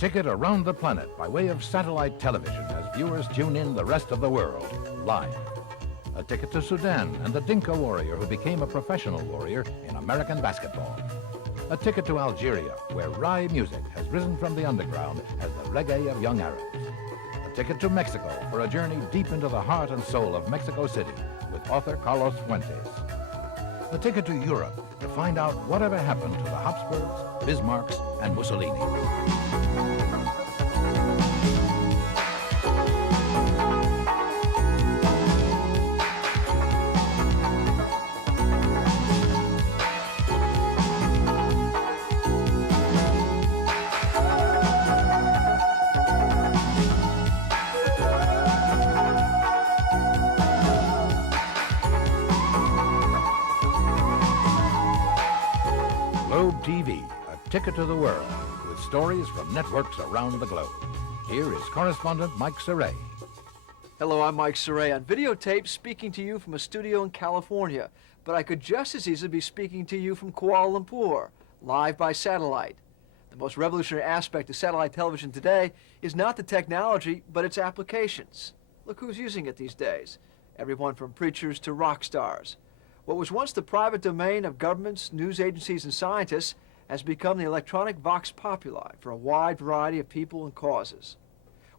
ticket around the planet by way of satellite television as viewers tune in the rest of the world, live. A ticket to Sudan and the Dinka warrior who became a professional warrior in American basketball. A ticket to Algeria, where Rai music has risen from the underground as the reggae of young Arabs. A ticket to Mexico for a journey deep into the heart and soul of Mexico City with author Carlos Fuentes. A ticket to Europe to find out whatever happened to the Habsburgs, Bismarcks, and Mussolini. Globe TV, a ticket to the world, with stories from networks around the globe. Here is Correspondent Mike Cerre. Hello, I'm Mike Cerre on videotape speaking to you from a studio in California, but I could just as easily be speaking to you from Kuala Lumpur, live by satellite. The most revolutionary aspect of satellite television today is not the technology, but its applications. Look who's using it these days. Everyone from preachers to rock stars. What was once the private domain of governments, news agencies, and scientists has become the electronic vox populi for a wide variety of people and causes.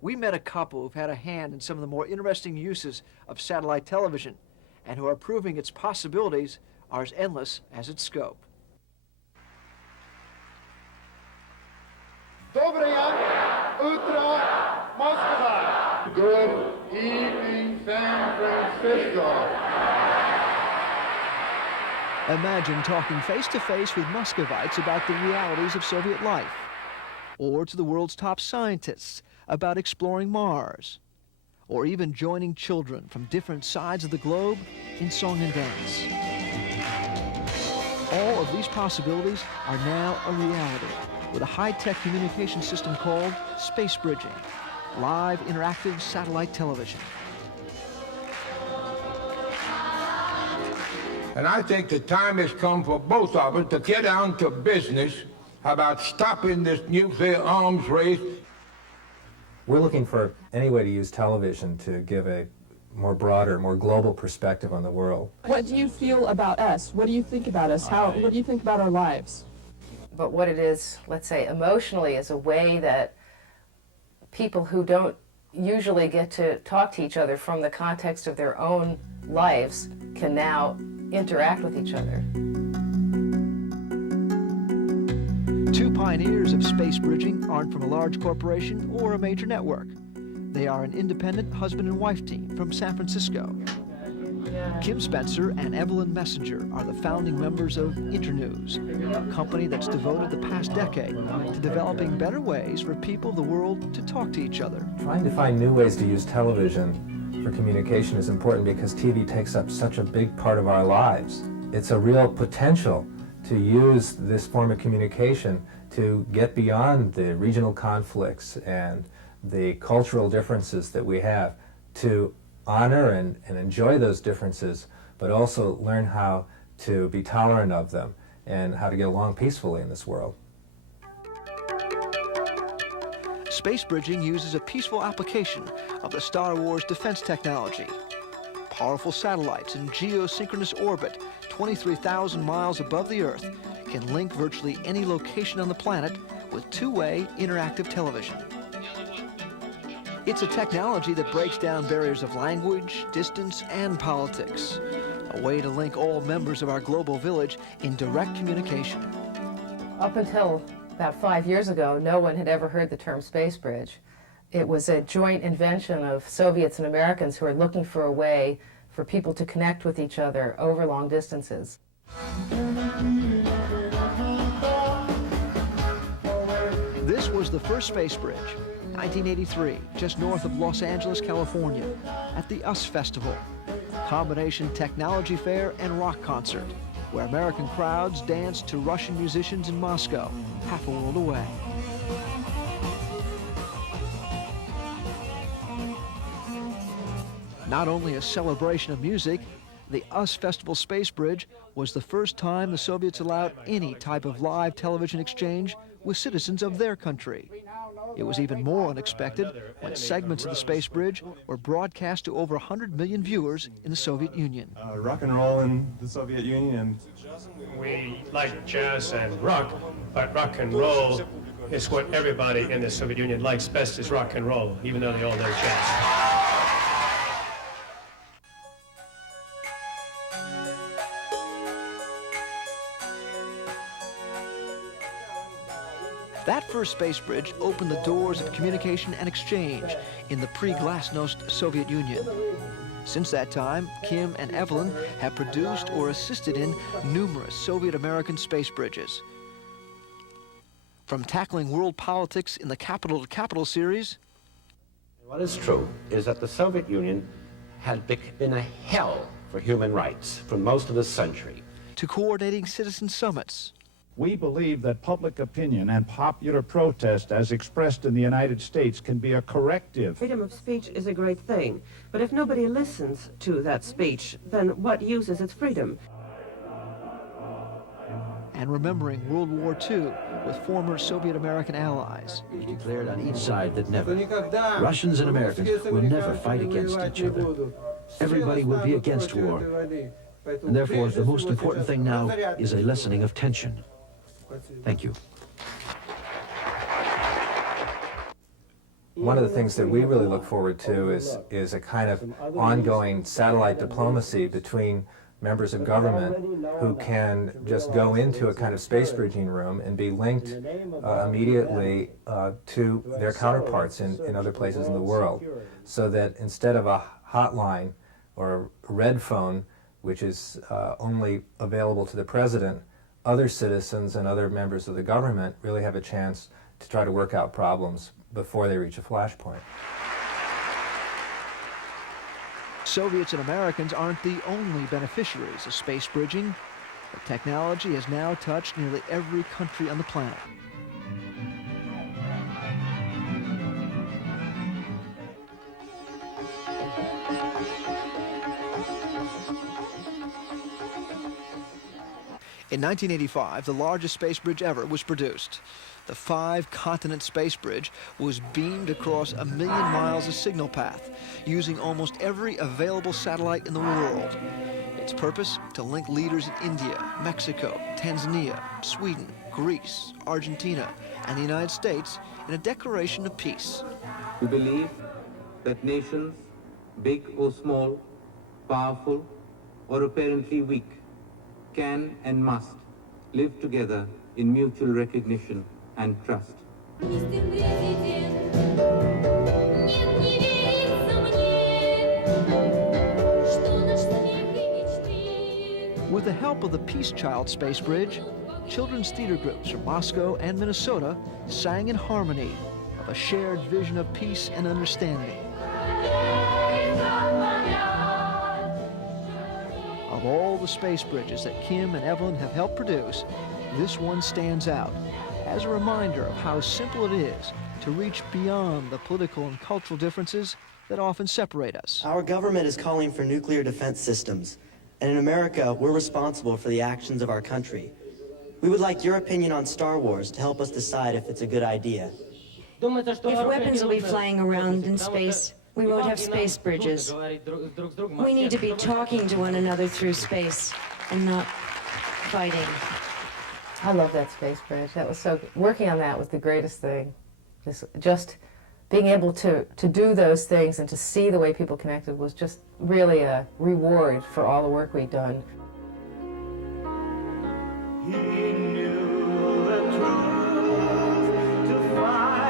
We met a couple who've had a hand in some of the more interesting uses of satellite television and who are proving its possibilities are as endless as its scope. Dobria, Utra, Moscow. Good evening, San Francisco. Imagine talking face-to-face with Muscovites about the realities of Soviet life, or to the world's top scientists about exploring Mars, or even joining children from different sides of the globe in song and dance. All of these possibilities are now a reality with a high-tech communication system called Spacebridging, live interactive satellite television. And I think the time has come for both of us to get down to business about stopping this nuclear arms race. We're looking for any way to use television to give a more broader, more global perspective on the world. What do you feel about us? What do you think about us? What do you think about our lives? But what it is, let's say, emotionally, is a way that people who don't usually get to talk to each other from the context of their own lives can now interact with each other. Two pioneers of space bridging aren't from a large corporation or a major network. They are an independent husband and wife team from San Francisco. Kim Spencer and Evelyn Messenger are the founding members of Internews, a company that's devoted the past decade to developing better ways for people of the world to talk to each other. Trying to find new ways to use television for communication is important because TV takes up such a big part of our lives. It's a real potential to use this form of communication to get beyond the regional conflicts and the cultural differences that we have, to honor and enjoy those differences, but also learn how to be tolerant of them and how to get along peacefully in this world. Space bridging uses a peaceful application of the Star Wars defense technology. Powerful satellites in geosynchronous orbit 23,000 miles above the Earth can link virtually any location on the planet with two-way interactive television. It's a technology that breaks down barriers of language, distance, and politics. A way to link all members of our global village in direct communication. Up until about 5 years ago, no one had ever heard the term space bridge. It was a joint invention of Soviets and Americans who were looking for a way for people to connect with each other over long distances. This was the first space bridge, 1983, just north of Los Angeles, California, at the US Festival, combination technology fair and rock concert, where American crowds danced to Russian musicians in Moscow, half a world away. Not only a celebration of music, the US Festival Space Bridge was the first time the Soviets allowed any type of live television exchange with citizens of their country. It was even more unexpected when segments of the space bridge were broadcast to over 100 million viewers in the Soviet Union. Rock and roll in the Soviet Union. We like jazz and rock, but rock and roll is what everybody in the Soviet Union likes best, is rock and roll, even though they all know jazz. That first space bridge opened the doors of communication and exchange in the pre-glasnost Soviet Union. Since that time, Kim and Evelyn have produced or assisted in numerous Soviet-American space bridges. From tackling world politics in the Capital to Capital series. What is true is that the Soviet Union had been a hell for human rights for most of the century. To coordinating citizen summits. We believe that public opinion and popular protest as expressed in the United States can be a corrective. Freedom of speech is a great thing, but if nobody listens to that speech, then what use is its freedom? And remembering World War II with former Soviet-American allies. It was declared on each side that never, Russians and Americans will never fight against each other. Everybody will be against war. And therefore, the most important thing now is a lessening of tension. Thank you. One of the things that we really look forward to is a kind of ongoing satellite diplomacy between members of government who can just go into a kind of space bridging room and be linked immediately to their counterparts in other places in the world, so that instead of a hotline or a red phone, which is only available to the president, other citizens and other members of the government really have a chance to try to work out problems before they reach a flashpoint. Soviets and Americans aren't the only beneficiaries of space bridging. The technology has now touched nearly every country on the planet. In 1985, the largest space bridge ever was produced. The 5-continent space bridge was beamed across 1 million miles of signal path, using almost every available satellite in the world. Its purpose? To link leaders in India, Mexico, Tanzania, Sweden, Greece, Argentina, and the United States in a declaration of peace. We believe that nations, big or small, powerful or apparently weak, can and must live together in mutual recognition and trust. With the help of the Peace Child Space Bridge, children's theater groups from Moscow and Minnesota sang in harmony of a shared vision of peace and understanding. Of all the space bridges that Kim and Evelyn have helped produce, this one stands out as a reminder of how simple it is to reach beyond the political and cultural differences that often separate us. Our government is calling for nuclear defense systems, and in America, we're responsible for the actions of our country. We would like your opinion on Star Wars to help us decide if it's a good idea. If weapons will be flying around in space, we won't have space bridges. We need to be talking to one another through space and not fighting. I love that space bridge. That was so, working on that was the greatest thing. Just being able to do those things and to see the way people connected was just really a reward for all the work we'd done. He knew the truth to find.